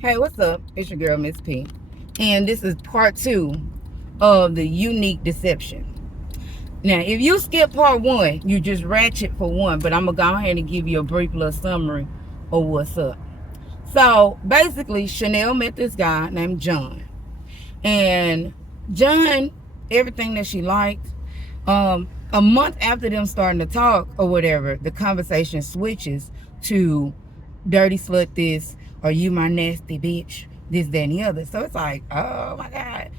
Hey, what's up? It's your girl, Miss P. And this is part 2 of the unique deception. Now, if you skip part 1, you just ratchet for 1, but I'm going to go ahead and give you a brief little summary of what's up. So, basically, Chanel met this guy named John. And John, everything that she liked, a month after them starting to talk or whatever, the conversation switches to dirty slut this, or you my nasty bitch, this, that, and the other. So it's like, oh my God.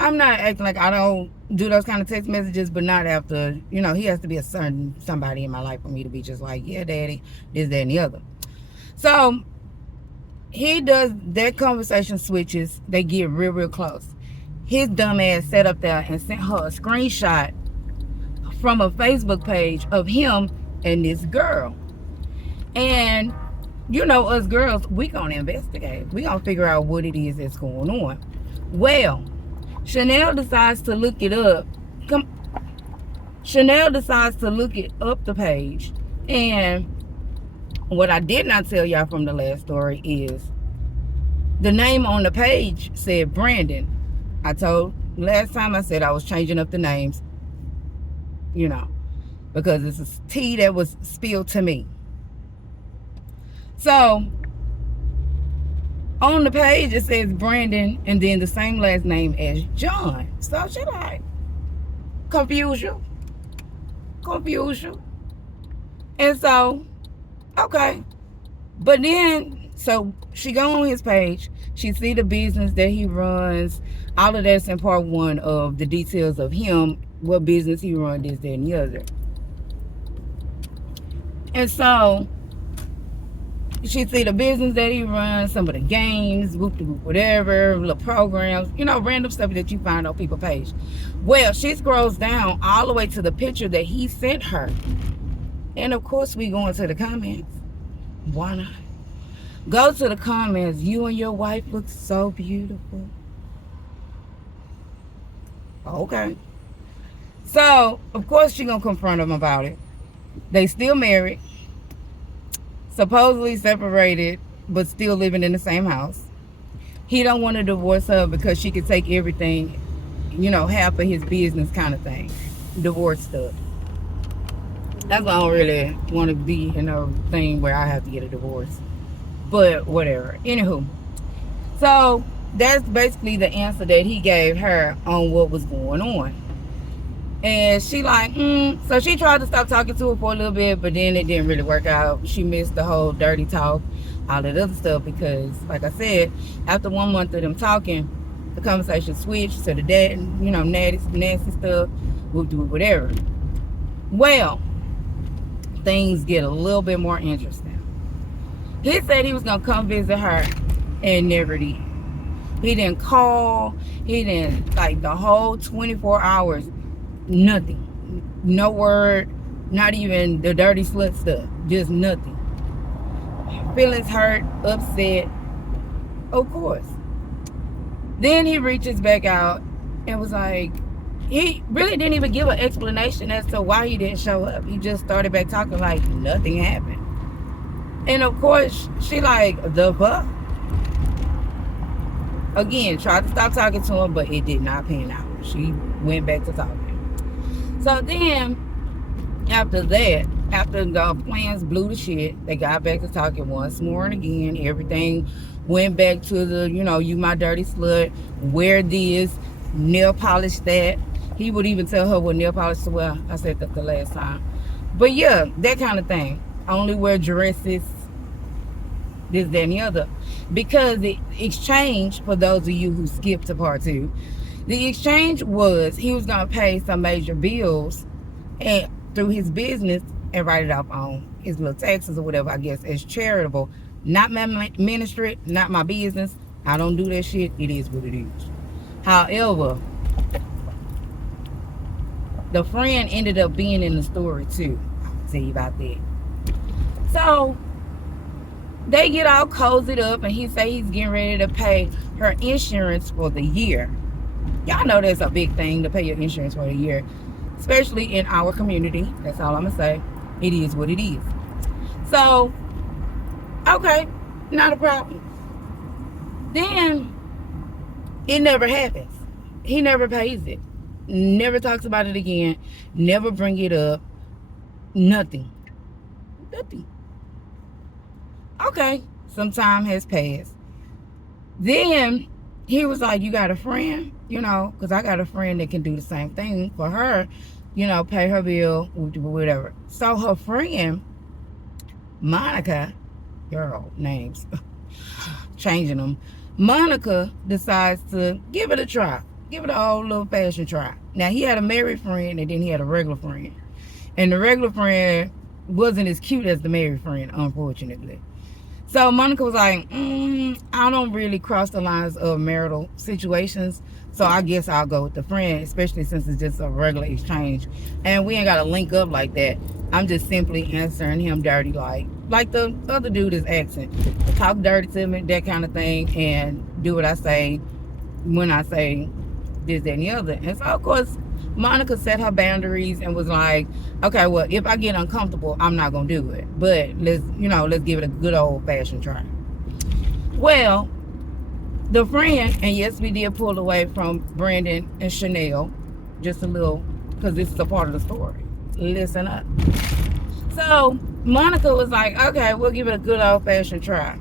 I'm not acting like I don't do those kind of text messages, but not after, he has to be a certain somebody in my life for me to be just like, yeah, daddy, this, that, and the other. So he does, that conversation switches, they get real, real close. His dumb ass sat up there and sent her a screenshot from a Facebook page of him and this girl. And us girls, we gonna investigate. We gonna figure out what it is that's going on. Well, Chanel decides to look it up. Chanel decides to look it up the page. And what I did not tell y'all from the last story is the name on the page said Brandon. I told last time I said I was changing up the names, because it's a tea that was spilled to me. So on the page it says Brandon and then the same last name as John. So should I confuse you? And so, okay. But then, so she go on his page. She see the business that he runs. All of that's in part 1 of the details of him, what business he runs, this, that, and the other. And so she see the business that he runs, some of the games, whatever, little programs, random stuff that you find on people's page. Well, she scrolls down all the way to the picture that he sent her. And of course, we go into the comments. Why not? Go to the comments. You and your wife look so beautiful. Okay. So, of course, she gonna confront him about it. They still married. Supposedly separated, but still living in the same house. He don't want to divorce her because she could take everything, half of his business kind of thing. Divorce stuff. That's why I don't really want to be in a thing where I have to get a divorce. But whatever. Anywho. So that's basically the answer that he gave her on what was going on. And she like, so she tried to stop talking to her for a little bit, but then it didn't really work out. She missed the whole dirty talk, all that other stuff, because like I said, after 1 month of them talking, the conversation switched to the dad, nasty stuff, whatever. Well, things get a little bit more interesting. He said he was gonna come visit her and never did. He didn't call, he didn't, like the whole 24 hours, nothing. No word, not even the dirty slut stuff, just nothing. Feelings hurt, upset, of course. Then he reaches back out and was like, he really didn't even give an explanation as to why he didn't show up. He just started back talking like nothing happened. And of course, she like, the fuck? Again, tried to stop talking to him, but it did not pan out. She went back to talking. So then, after that, after the plans blew to shit, they got back to talking once more and again. Everything went back to the, you my dirty slut, wear this, nail polish that. He would even tell her what nail polish to wear. I said that the last time. But yeah, that kind of thing. Only wear dresses, this, that, and the other. Because the exchange, for those of you who skipped to part 2, the exchange was he was going to pay some major bills and through his business and write it off on his little taxes or whatever, I guess, as charitable. Not my ministry, not my business. I don't do that shit. It is what it is. However, the friend ended up being in the story too. I'll tell you about that. So they get all cozied up and he say he's getting ready to pay her insurance for the year. Y'all know that's a big thing to pay your insurance for a year, especially in our community. That's all I'm gonna say. It is what it is. So, okay, not a problem. Then it never happens. He never pays it. Never talks about it again. Never bring it up. Nothing. Nothing. Okay. Some time has passed. Then he was like, you got a friend? You know, because I got a friend that can do the same thing for her. You know, pay her bill, whatever. So her friend, Monica, girl, names, changing them. Monica decides to give it a try. Give it an old little fashioned try. Now, he had a married friend and then he had a regular friend. And the regular friend wasn't as cute as the married friend, unfortunately. So Monica was like, I don't really cross the lines of marital situations. So I guess I'll go with the friend, especially since it's just a regular exchange. And we ain't got to link up like that. I'm just simply answering him dirty like the other dude is asking. Talk dirty to me, that kind of thing, and do what I say when I say this, that, and the other. And so, of course, Monica set her boundaries and was like, okay, well, if I get uncomfortable, I'm not going to do it. But let's give it a good old-fashioned try. Well, the friend, and yes, we did pull away from Brandon and Chanel, just a little, because this is a part of the story. Listen up. So Monica was like, okay, we'll give it a good old-fashioned try.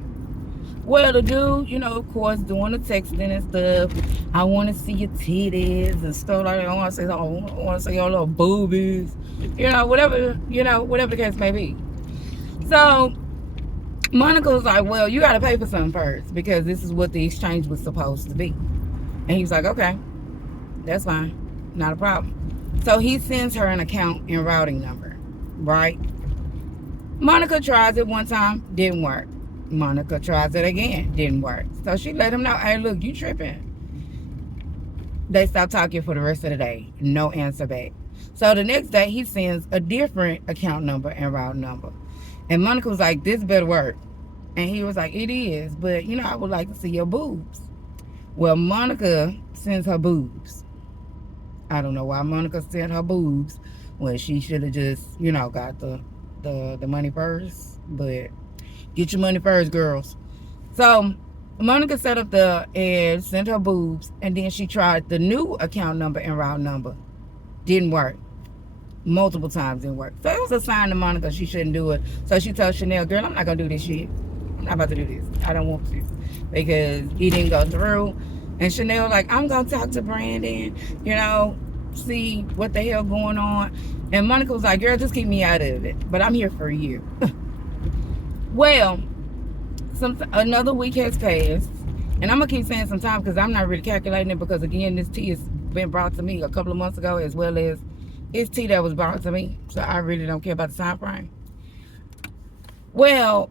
Well, the dude, you know, of course, doing the texting and stuff. I want to see your titties and stuff like that. I want to see your little boobies. Whatever the case may be. So Monica was like, well, you got to pay for something first because this is what the exchange was supposed to be. And he was like, okay, that's fine. Not a problem. So he sends her an account and routing number, right? Monica tries it one time, didn't work. Monica tries it again, didn't work. So she let him know, hey, look, you tripping. They stopped talking for the rest of the day. No answer back. So the next day, he sends a different account number and route number. And Monica was like, this better work. And he was like, it is, but, I would like to see your boobs. Well, Monica sends her boobs. I don't know why Monica sent her boobs when she should have just, got the money first. But get your money first, girls. So Monica set up and sent her boobs, and then she tried the new account number and route number. Didn't work. Multiple times didn't work. So it was a sign to Monica she shouldn't do it. So she told Chanel, girl, I'm not going to do this shit. I'm not about to do this. I don't want to. Because he didn't go through. And Chanel was like, I'm going to talk to Brandon, see what the hell going on. And Monica was like, girl, just keep me out of it. But I'm here for you. Well, another week has passed, and I'm going to keep saying some time because I'm not really calculating it because, again, this tea has been brought to me a couple of months ago as well as it's tea that was brought to me, so I really don't care about the time frame. Well,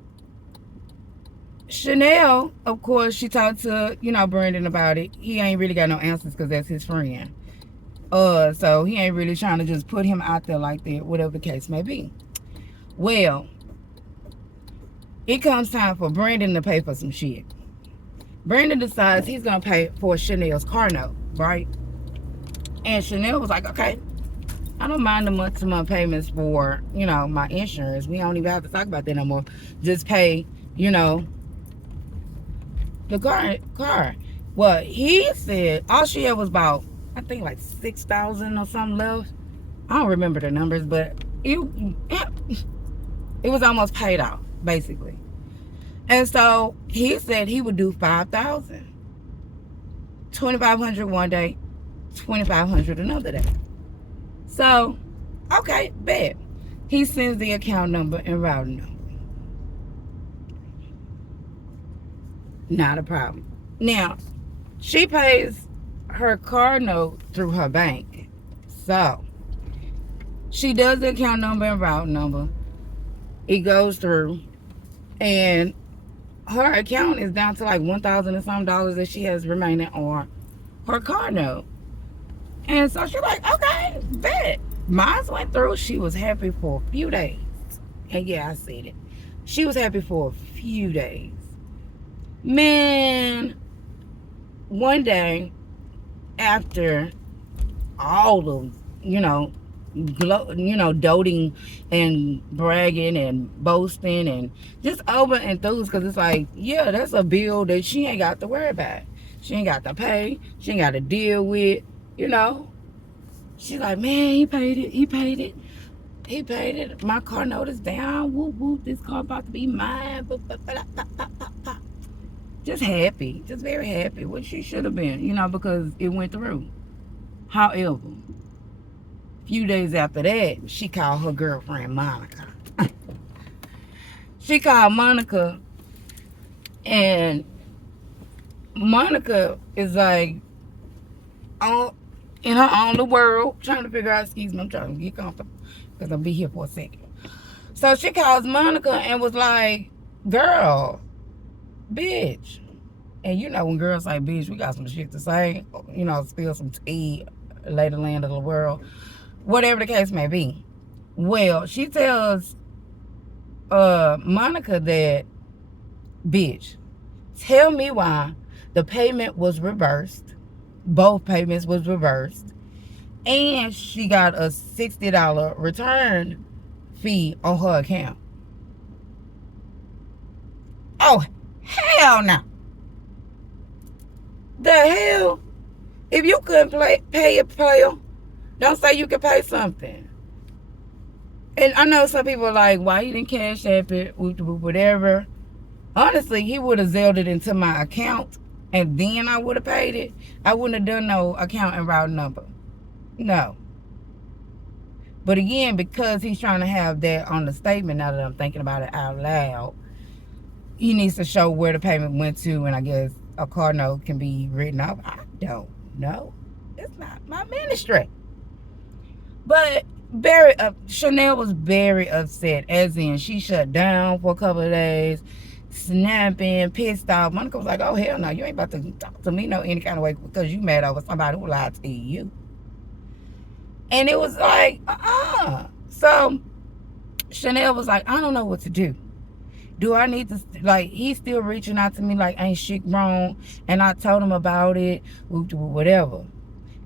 Chanel, of course, she talked to, Brandon about it. He ain't really got no answers because that's his friend. So he ain't really trying to just put him out there like that, whatever the case may be. Well, it comes time for Brandon to pay for some shit. Brandon decides he's going to pay for Chanel's car note, right? And Chanel was like, okay, I don't mind the month-to-month payments for, my insurance. We don't even have to talk about that no more. Just pay, the car. Well, he said all she had was about, I think, like $6,000 or something left. I don't remember the numbers, but it was almost paid off, basically. And so he said he would do $5,000. $2,500 one day, $2,500 another day. So, okay, bet. He sends the account number and routing number. Not a problem. Now, she pays her car note through her bank. So, she does the account number and route number. It goes through, and her account is down to like $1,000 and some dollars that she has remaining on her car note. And so she's like, okay, bet. Mine went through. She was happy for a few days. And yeah, I said it. She was happy for a few days. Man, one day after all of, doting and bragging and boasting and just over enthused because it's like, yeah, that's a bill that she ain't got to worry about. She ain't got to pay. She ain't got to deal with, you know. She's like, man, he paid it. He paid it. He paid it. My car note is down. Whoop, whoop. This car about to be mine. Just happy. Just very happy. What she should have been, because it went through. However, a few days after that, she called her girlfriend Monica. She called Monica, and Monica is like in her own little world, trying to figure out, excuse me, I'm trying to get comfortable because I'll be here for a second. So she calls Monica and was like, girl, bitch. And when girls say bitch, we got some shit to say, spill some tea, lay the land of the world, whatever the case may be. Well, she tells Monica that, bitch, tell me why the payment was reversed. Both payments was reversed. And she got a $60 return fee on her account. Oh, hell no. The hell? If you couldn't pay a bill, don't say you can pay something. And I know some people are like, why you didn't cash app it, whatever. Honestly, he would have zeroed it into my account and then I would have paid it. I wouldn't have done no account and route number. No. But again, because he's trying to have that on the statement, now that I'm thinking about it out loud, he needs to show where the payment went to, and I guess a card note can be written off. I don't know. It's not my ministry. But Chanel was very upset, as in she shut down for a couple of days, snapping, pissed off. Monica was like, oh, hell no, you ain't about to talk to me no any kind of way because you mad over somebody who lied to you. And it was like, So Chanel was like, I don't know what to do. Do I need to, he's still reaching out to me like, ain't shit wrong. And I told him about it, whatever.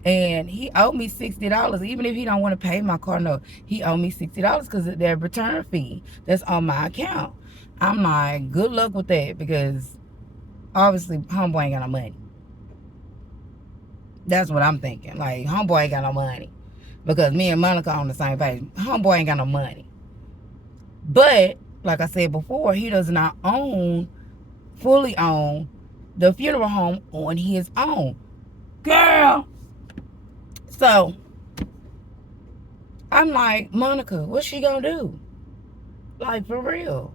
And he owed me $60. Even if he don't want to pay my car note, he owed me $60 because of that return fee that's on my account. I'm like, good luck with that, because obviously homeboy ain't got no money. That's what I'm thinking. Like, homeboy ain't got no money. Because me and Monica on the same page. Homeboy ain't got no money. But, like I said before, he does not fully own the funeral home on his own. Girl. So, I'm like, Monica, what's she gonna do? Like, for real.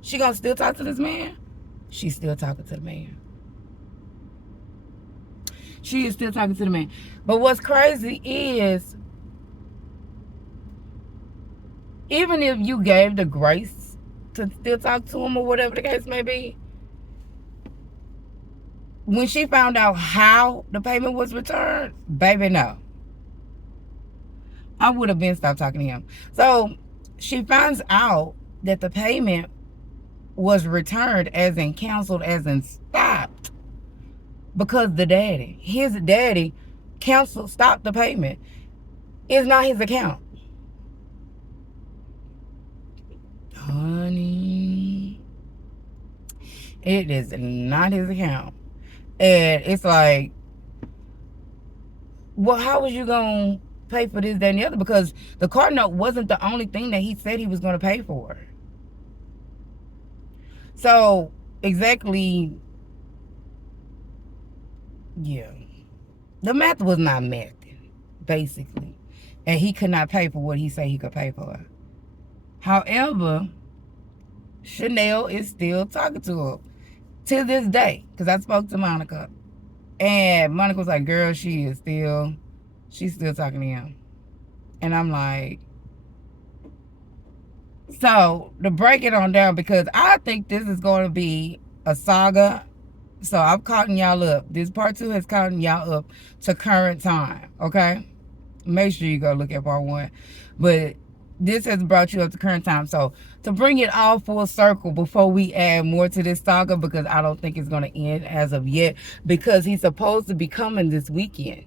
She gonna still talk to this man? She's still talking to the man. She is still talking to the man. But what's crazy is, even if you gave the grace to still talk to him or whatever the case may be, when she found out how the payment was returned, baby, no. I would have been stopped talking to him. So she finds out that the payment was returned, as in canceled, as in stopped, because his daddy stopped the payment. It's not his account. Honey, it is not his account. And it's like, well, how was you going to pay for this, that, and the other? Because the car note wasn't the only thing that he said he was going to pay for. So, exactly, yeah. The math was not met, basically. And he could not pay for what he said he could pay for. However, Chanel is still talking to her to this day. Because I spoke to Monica. And Monica was like, girl, she's still talking to him. And I'm like, so to break it on down, because I think this is going to be a saga. So I'm calling y'all up. This part 2 has caught y'all up to current time. Okay? Make sure you go look at part 1. But this has brought you up to current time. So to bring it all full circle before we add more to this saga, because I don't think it's going to end as of yet, because he's supposed to be coming this weekend.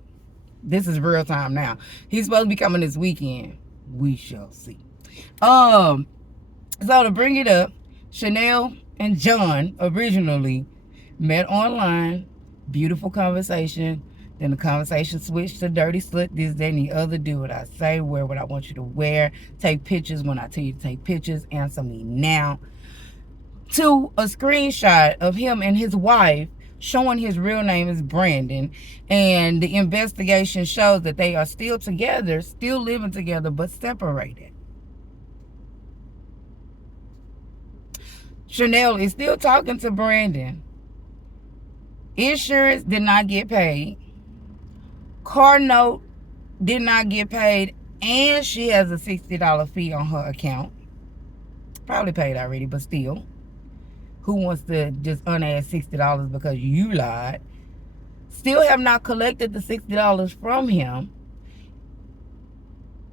This is real time now. He's supposed to be coming this weekend. We shall see. So to bring it up, Chanel and John originally met online. Beautiful conversation. Then the conversation switched to dirty slut, this, that, and the other. Do what I say, wear what I want you to wear, take pictures when I tell you to take pictures, answer me now. To a screenshot of him and his wife showing his real name is Brandon, and the investigation shows that they are still together, still living together, but separated. Chanel is still talking to Brandon. Insurance did not get paid. Car note did not get paid, and she has a $60 fee on her account. Probably paid already, but still. Who wants to just unadd $60 because you lied? Still have not collected the $60 from him.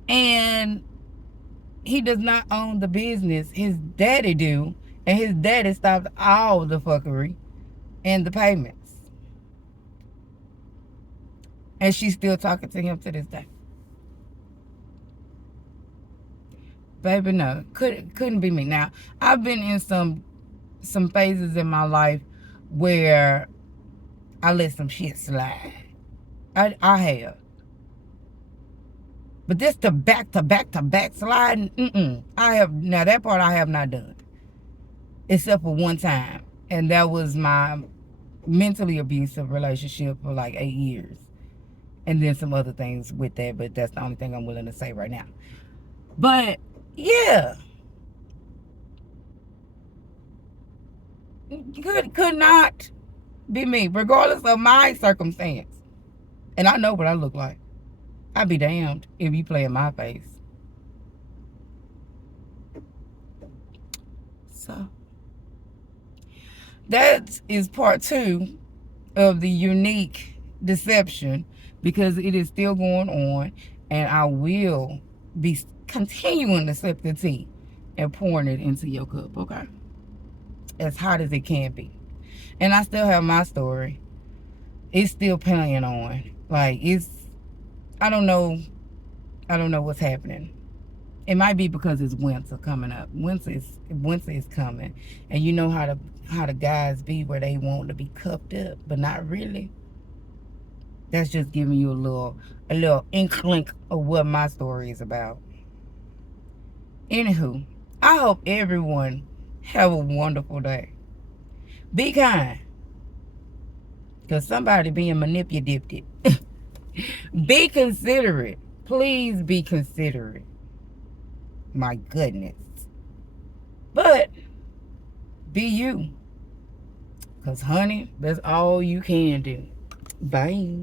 And he does not own the business. His daddy do. And his daddy stopped all the fuckery and the payments. And she's still talking to him to this day. Baby, no. Couldn't be me. Now, I've been in some phases in my life where I let some shit slide. I have. But this to back sliding, I have, now that part I have not done. Except for one time. And that was my mentally abusive relationship for like 8 years. And then some other things with that, but that's the only thing I'm willing to say right now. But, yeah. Could not be me, regardless of my circumstance. And I know what I look like. I'd be damned if you play in my face. So, that is part 2 of the unique deception, because it is still going on, and I will be continuing to sip the tea and pouring it into your cup, okay? As hot as it can be. And I still have my story. It's still playing on. Like, I don't know what's happening. It might be because it's winter coming up. Winter is coming. And you know how the guys be, where they want to be cupped up, but not really. That's just giving you a little inkling of what my story is about. Anywho, I hope everyone have a wonderful day. Be kind. Because somebody being manipulated. Be considerate. Please be considerate. My goodness. But be you. Because, honey, that's all you can do. Bye.